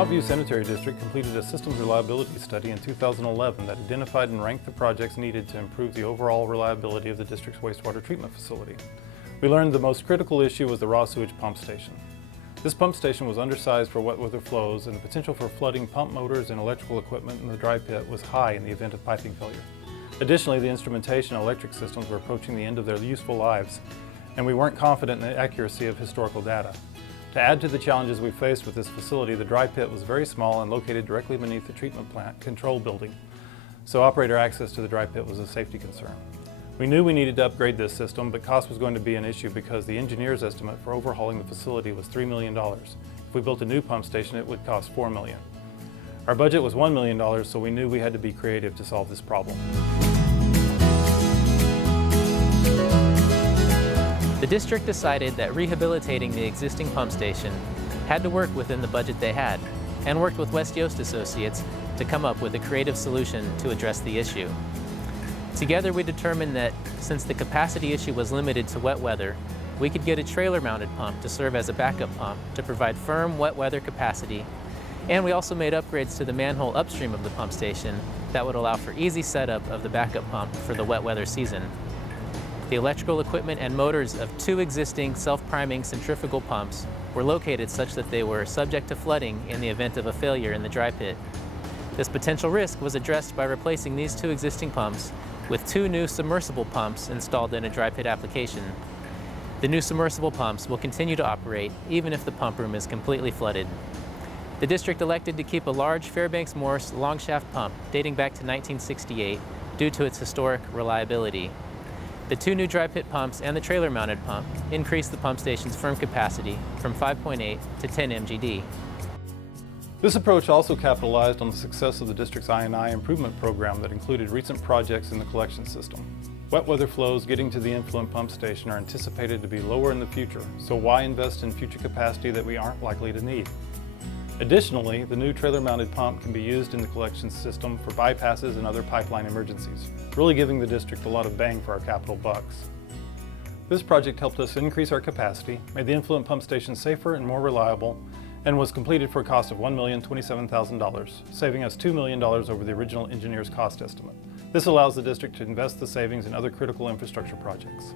Mountview Sanitary District completed a systems reliability study in 2011 that identified and ranked the projects needed to improve the overall reliability of the district's wastewater treatment facility. We learned the most critical issue was the raw sewage pump station. This pump station was undersized for wet weather flows, and the potential for flooding pump motors and electrical equipment in the dry pit was high in the event of piping failure. Additionally, the instrumentation and electric systems were approaching the end of their useful lives, and we weren't confident in the accuracy of historical data. To add to the challenges we faced with this facility, the dry pit was very small and located directly beneath the treatment plant control building, so operator access to the dry pit was a safety concern. We knew we needed to upgrade this system, but cost was going to be an issue because the engineer's estimate for overhauling the facility was $3 million. If we built a new pump station, it would cost $4 million. Our budget was $1 million, so we knew we had to be creative to solve this problem. The district decided that rehabilitating the existing pump station had to work within the budget they had, and worked with West Yost Associates to come up with a creative solution to address the issue. Together we determined that since the capacity issue was limited to wet weather, we could get a trailer-mounted pump to serve as a backup pump to provide firm wet weather capacity, and we also made upgrades to the manhole upstream of the pump station that would allow for easy setup of the backup pump for the wet weather season. The electrical equipment and motors of 2 existing self-priming centrifugal pumps were located such that they were subject to flooding in the event of a failure in the dry pit. This potential risk was addressed by replacing these 2 existing pumps with 2 new submersible pumps installed in a dry pit application. The new submersible pumps will continue to operate even if the pump room is completely flooded. The district elected to keep a large Fairbanks-Morse long shaft pump dating back to 1968 due to its historic reliability. The 2 new dry pit pumps and the trailer-mounted pump increased the pump station's firm capacity from 5.8 to 10 MGD. This approach also capitalized on the success of the district's I&I improvement program that included recent projects in the collection system. Wet weather flows getting to the influent pump station are anticipated to be lower in the future, so why invest in future capacity that we aren't likely to need? Additionally, the new trailer-mounted pump can be used in the collection system for bypasses and other pipeline emergencies, really giving the district a lot of bang for our capital bucks. This project helped us increase our capacity, made the influent pump station safer and more reliable, and was completed for a cost of $1,027,000, saving us $2 million over the original engineer's cost estimate. This allows the district to invest the savings in other critical infrastructure projects.